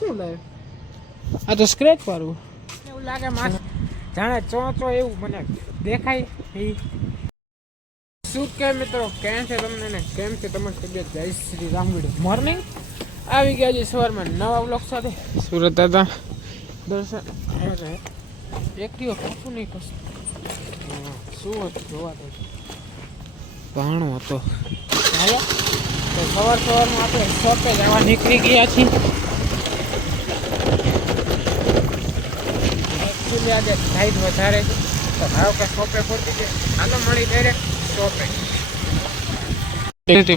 શું લે આ તો સ્ક્રેચ વાળું એવું લાગે માસ જાણે ચો એવું મને દેખાય એ શું કે મિત્રો કેમ છે તમને ને કેમ છે તમારી તબિયત? જય શ્રી રામ. મોર્નિંગ આવી ગયા છે સવારમાં નવા બ્લોગ સાથે. સુરત હતા દર્શન એક દિવસ કશું નહીં કશું શું હતું જોવા તો ભાણો હતો. હાલો તો સવારમાં આપણે શોપે જવા નીકળી ગયા છીએ. એકચ્યુઅલી આજે લાઈટ વધારે છે તો ભાવ કે શોપે પહોંચી ગયા. હાલો મળી ડાયરેક્ટ શોપે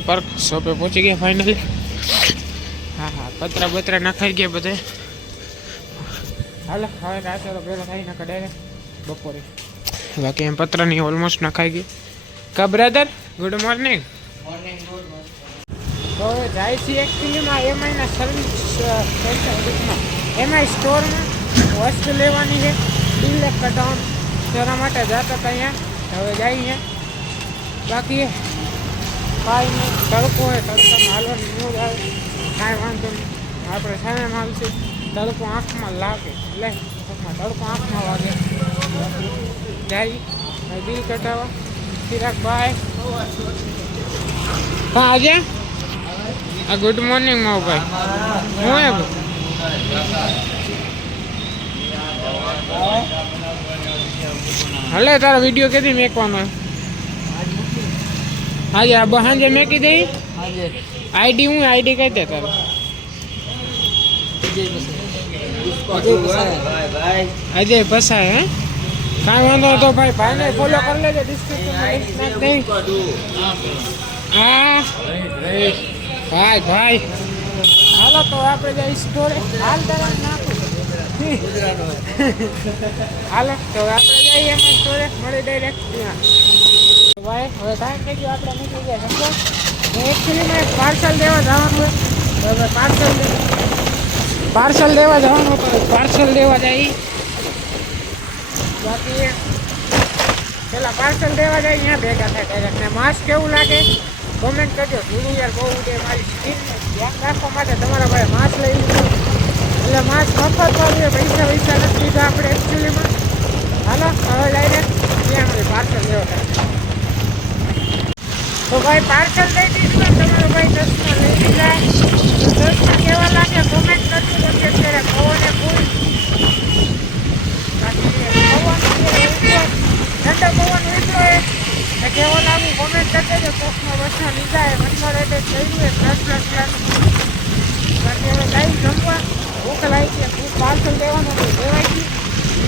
પાર્ક શોપે પહોંચી ગયા ફાઇનલી. હા પતરા બતરા નાખાઈ ગયા બધે. હાલો હવે રાતે તો પહેલાં ખાઈ નાખે ડાયરેક્ટ બપોરે. બાકી એમ પતરાની ઓલમોસ્ટ નાખાઈ ગઈ. કા બ્રધર ગુડ મોર્નિંગ. તો હવે જાય છે એકચ્યુઅલીમાં એમઆઈના સર્વિસ સેન્ટરમાં એમઆઈ સ્ટોરમાં વસ્તુ લેવાની છે. બિલ કઢાવવાનું તેના માટે જતા હતા અહીંયા. હવે જઈએ બાકી કાંઈ નહીં. તડકો હોય તડકામાં હાલવાની ન્યૂઝ આવે કાંઈ વાંધો નહીં. આપણે સામે આવશે તડકો આંખમાં લાગે એટલે તડકો આંખમાં વાગે જાય બિલ કઢાવવા. ચિરાગ ભાઈ હા આજે આ ગુડ મોર્નિંગ માવ ભાઈ. હું હે હલે તારો વિડીયો કેદી મેકવાનો આજે આ સાંજે મેકી દઈ. આઈડી હું આઈડી કહી દે તારો અજય પસાય. હે કાંઈ વાંધો તો ભાઈ ભાઈને ફોલો કરી લેજો. ડિસ્ક્રિપ્શન હા ભાઈ હાલો તો આપણે જઈ સ્ટોરે હાલ દવા નાખું હાલો તો આપણે જઈએ એમાં સ્ટોરે મળી ડાયરેક્ટ ત્યાં. ભાઈ હવે ટાઈમ થઈ ગયો આપણે નીકળી ગયા સમજો. એકચ્યુઅલીમાં એક પાર્સલ દેવા જવાનું હોય તો હવે પાર્સલ દેવા જવાનું તો પાર્સલ દેવા જાય. બાકી પેલા પાર્સલ દેવા જાય ત્યાં ભેગા થાય ડાયરેક્ટ. ને માસ્ક કેવું લાગે કોમેન્ટ કરજો. જૂનું યાર બહુ ઉડે મારી સ્કીનને ધ્યાન રાખવા માટે તમારા ભાઈ માસ્ક લઈ લીધું. એટલે માસ્ક મફત વાળું પૈસા નથી દીધા આપણે એકચ્યુઅલીમાં. હાલો હવે ડાયરેક્ટ ત્યાં મારી પાર્સલ લેવા થાય. તો ભાઈ પાર્સલ લઈ દીધું તમારો ભાઈ ચશ્મા લઈ લીધા. ચશ્મા કેવા લાગે કોમેન્ટ કરજો. પછી અત્યારે પવને ફૂલ ઠંડો પવન ઉતરો એ કેવો લાગુ કોમેન્ટ કરી દેજો. કોકમાં વસ્તુ લીધા એ મનમાં રેટે થયું એ પ્લસ. બાકી હવે લાઈવ જમવા ભૂખ લાગી છે. ખૂબ પાર્સલ દેવાનું લેવાય ગયું.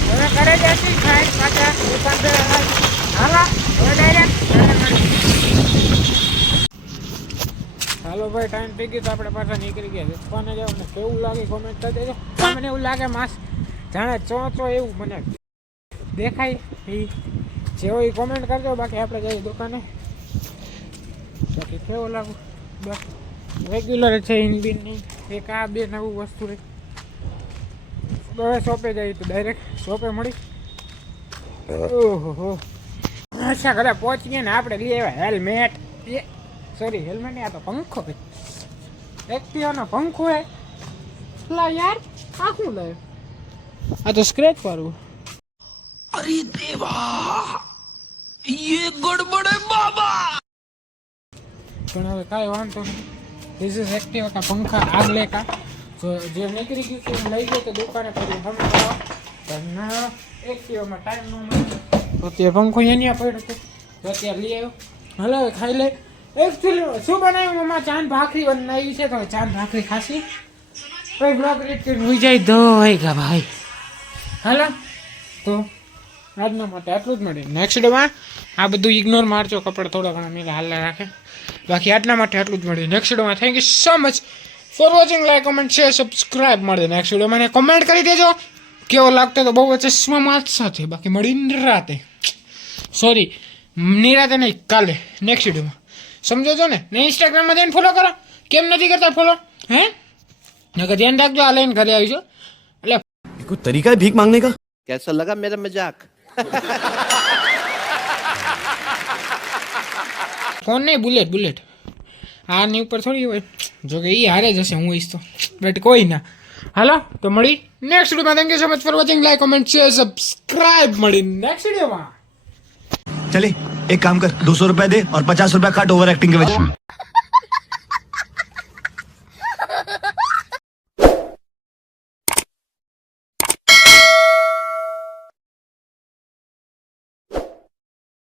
હવે ઘરે જશે ખાઈ પાછા દુકાન પર હાલા હવે ડાયરેક્ટ. હાલો ભાઈ ટાઈમ થઈ ગયો તો આપણે પાછા નીકળી ગયા. દુકાને જાવ ને કેવું લાગે કોમેન્ટ કરી દેજો. મને એવું લાગે માસ જાણે ચો એવું મને દેખાય એ જેવો એ કોમેન્ટ કરજો. બાકી આપણે જઈએ દુકાને. બાકી કેવો લાગુ બસ રેગ્યુલર છે ઇનબિનની એક આ બે નવું વસ્તુ રહી. હવે શોપે જઈએ તો ડાયરેક્ટ શોપે મળી. ઓહો અચ્છા ઘરે પહોંચીએ ને આપણે લઈ આવ્યા હેલ્મેટ. સોરી હેલ્મેટ નહીં આ તો પંખો ભાઈ. એક્ટિવાનો પંખો હે લા યાર. આ શું લે આ તો સ્ક્રેચ વાળું. अरे देवा ये गड़बड़ है बाबा. પણ હવે કાંઈ વાંધો નહીં. ધીસ ઇઝ એક્ટિવા કા પંખા આગલે કા જો જે નીકળી ગયું તો લઈ ગયો તો દુકાને કરી સમજાવો. પણ એક્ટિવામાં ટાઈમ ન મળે તો તે પંખો અહીંયા પડ્યો હતો તો ત્યાં લઈ આવ્યો. હાલો હવે ખાઈ લે. એકચ્યુઅલી શું બનાવ્યું મમ્મા? ચાંદ ભાખરી બનાવી છે તો ચાંદ ભાખરી ખાસી કોઈ બ્લોગ રીટ હોઈ જાય દો ગા ભાઈ. હાલો તો આજના માટે આટલું જ મળે. નેક્સ્ટ ડેમાં આ બધું ઇગ્નોર મારજો. કપડા થોડા ઘણા મેં હાલ રાખે. બાકી આજના માટે આટલું જ મળે. નેક્સ્ટ ડેમાં thank you so much for watching. Like comment share subscribe મળે નેક્સ્ટ વિડીયો. મને કમેન્ટ કરી દેજો કેવો લાગતો તો. બહુ ચશ્મા માથ સાથે. બાકી મળીને રાતે સોરી નિરાતે નહીં કાલે નેક્સ્ટ વિડીયોમાં સમજો છો ને. ઇન્સ્ટાગ્રામમાં જઈને ફોલો કરો. કેમ નથી કરતા ફોલો? હે નકર ધ્યાન રાખજો. આ લઈને ઘરે આવીશું. એટલે कोई तरीका है भीख मांगने का? कैसा लगा मेरा मजाक? ફોન નહીં બુલેટ આની ઉપર થોડી હોય. જોકે એ હારે જશે હું ઈશ તો બટ કોઈ ના હાલો તો મળી નેક્સ્ટ વિડીયોમાં. Thank you so much for watching. Like comment share subscribe. મળી નેક્સ્ટ વિડીયોમાં. चले एक काम कर 200 रुपया दे और 50 रुपया काट ओवर एक्टिंग के वजह